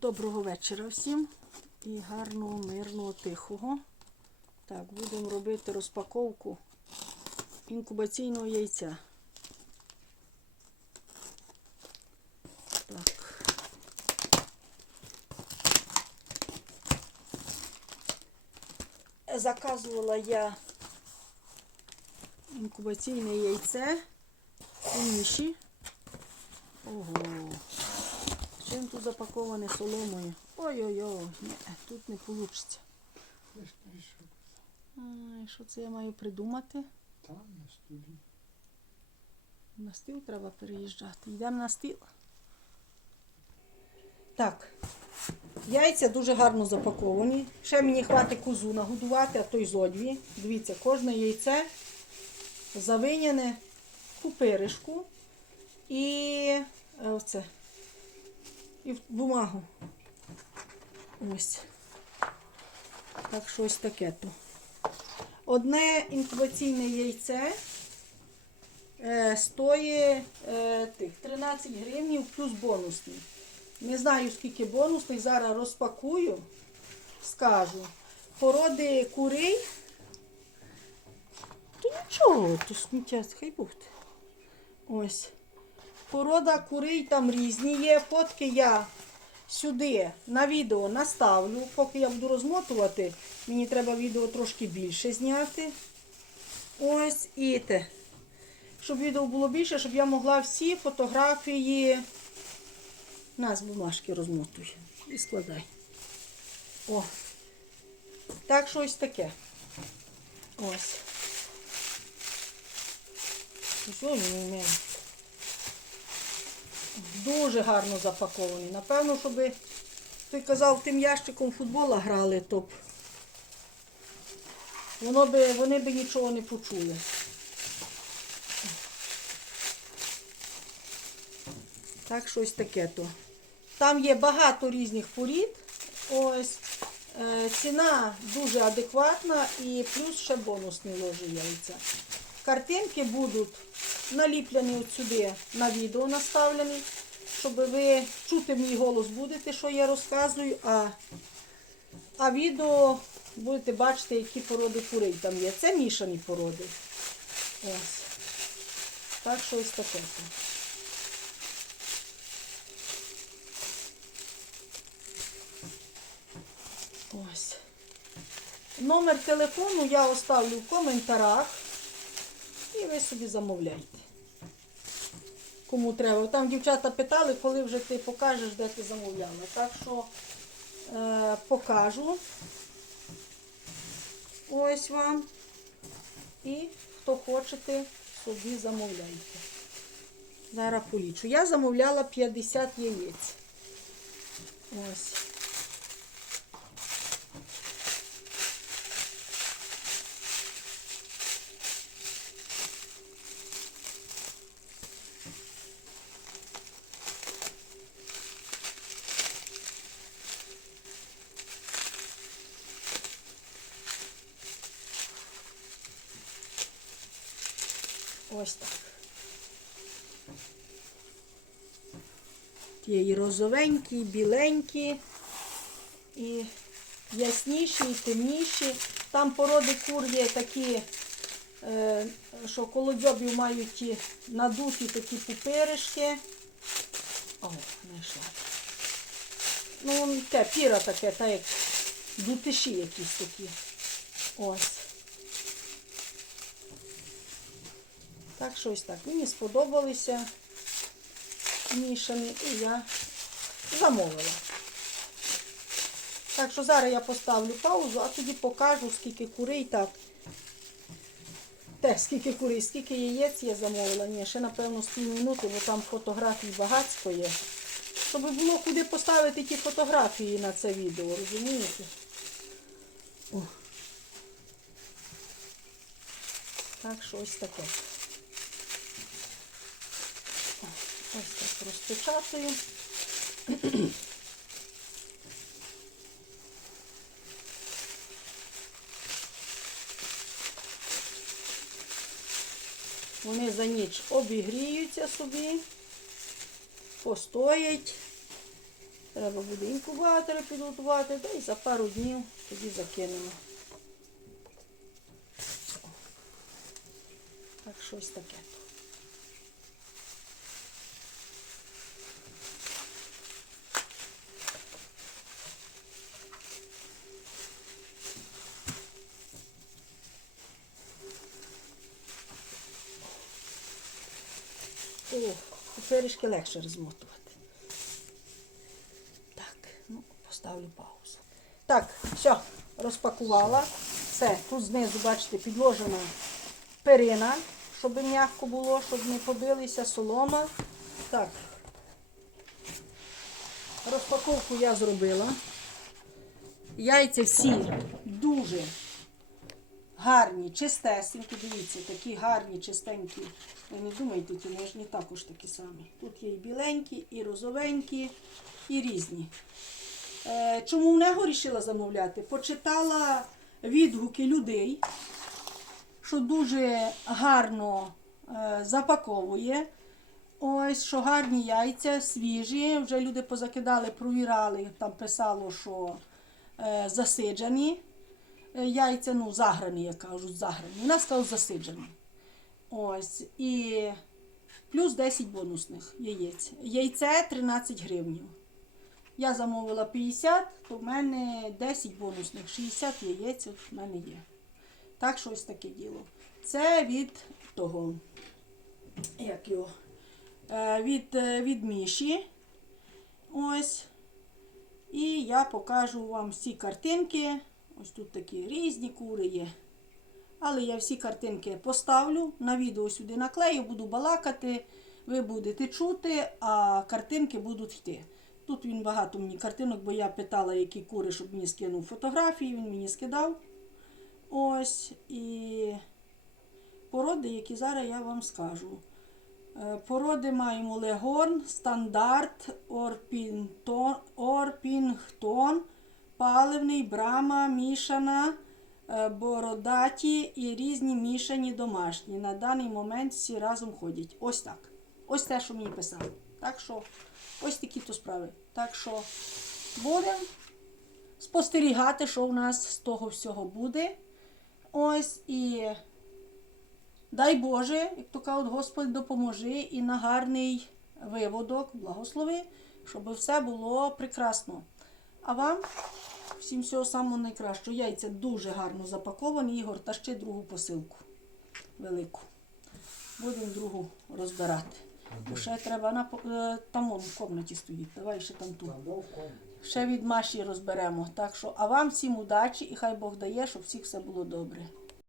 Доброго вечора всім і гарного, мирного, тихого. Так, будемо робити розпаковку інкубаційного яйця. Так. Заказувала я інкубаційне яйце у Міші. Ого. Чим тут запаковане соломою? Ой-ой-ой, тут не вийде. Ай, що це я маю придумати? там на столі. На стіл треба переїжджати. Йдемо на стіл. Так. Яйця дуже гарно запаковані. Ще мені хватить козу нагодувати, а то й зо дві. Дивіться, кожне яйце завиняне в пупиришку і е, оце. І в бумагу. Ось. Так що ось таке то. Одне інкубаційне яйце е, стоїть е, тих 13 гривень плюс бонусний. Не знаю, скільки бонусний, зараз розпакую, скажу. Породи курей. То нічого, то сміття, хай буде. Ось. Порода курей там різні є. Фотки я сюди на відео наставлю. Поки я буду розмотувати, мені треба відео трошки більше зняти. Ось і те. Щоб відео було більше, щоб я могла всі фотографії. На, з бумажки розмотуй і складай. О. Так що ось таке. Ось. Не вмію. Дуже гарно запакований. Напевно, щоб той казав, тим ящиком футбола грали, то б воно би, вони би нічого не почули. Так, щось таке то. Там є багато різних порід. Ось. Е, ціна дуже адекватна і плюс ще бонусні ложі яйця. Картинки будуть наліплені от сюди на відео наставлені, щоб ви чути мій голос будете, що я розказую, а, а відео будете бачити, які породи курей там є. Це мішані породи. Ось. Так що ось таке. Ось. Номер телефону я оставлю в коментарях. І ви собі замовляйте. Кому треба. Там дівчата питали, коли вже ти покажеш, де ти замовляла. Так що е, покажу. Ось вам. І хто хочете, собі замовляйте. Зараз полічу. Я замовляла 50 яєць. Ось. Ось так. Є і розовенькі, і біленькі, і ясніші, і темніші. Там породи кур є такі, е, що коло дзьобів мають ті надуті такі пупиришки. О, знайшла. Ну, те, піра таке, так як дутиші якісь такі. Ось. Так що ось так. Мені сподобалися мішані і я замовила. Так що зараз я поставлю паузу, а тоді покажу, скільки курей так. Те, скільки курей, скільки яєць я замовила. Ні, ще напевно з пів минути, бо там фотографій багатство є. Щоб було куди поставити ті фотографії на це відео, розумієте? О. Так що ось таке. Ось так розпечатую. Вони за ніч обігріються собі, постоять Треба буде інкубатори підготувати, та й за пару днів тоді закинемо. Так, щось таке. О, паперишки легше розмотувати. Так, ну, поставлю паузу. Так, все, розпакувала. Все, тут знизу, бачите, підложена перина, щоб м'яко було, щоб не побилися, солома. Так. Розпаковку я зробила. Яйця всі дуже гарні, чистесенькі, дивіться, такі гарні, чистенькі. Ви не думайте, ті нижні також такі самі. Тут є і біленькі, і розовенькі, і різні. Е, чому в нього вирішила замовляти? Почитала відгуки людей, що дуже гарно е, запаковує. Ось, що гарні яйця, свіжі. Вже люди позакидали, провірали, там писало, що е, засиджені. Е, Яйця, ну, заграні, як кажуть, заграні. Нас кажуть засиджені. Ось. І плюс 10 бонусних яєць. Яйце 13 гривнів. Я замовила 50, то в мене 10 бонусних, 60 яєць в мене є. Так що ось таке діло. Це від того, як його, е, від, е, від Міші. Ось. І я покажу вам всі картинки. Ось тут такі різні кури є. Але я всі картинки поставлю, на відео сюди наклею, буду балакати, ви будете чути, а картинки будуть йти. Тут він багато мені картинок, бо я питала, які кури, щоб мені скинув фотографії, він мені скидав. Ось і породи, які зараз я вам скажу. Е, Породи маємо Легорн, Стандарт, Орпінтон, Орпінгтон, Паливний, Брама, Мішана, е, Бородаті і різні мішані домашні. На даний момент всі разом ходять. Ось так. Ось те, що мені писали. Так що, ось такі то справи. Так що будемо спостерігати, що у нас з того всього буде. Ось і дай Боже, як то кажуть, Господь допоможи і на гарний виводок, благослови, щоб все було прекрасно. А вам всім всього самого найкращого. Яйця дуже гарно запаковані. Ігор, та ще другу посилку велику. Будемо другу розбирати. Бо ще треба на е, там в кімнаті стоїть. Давай ще там ту. Там був комнат. Ще від Маші розберемо. Так що, а вам всім удачі і хай Бог дає, щоб всіх все було добре.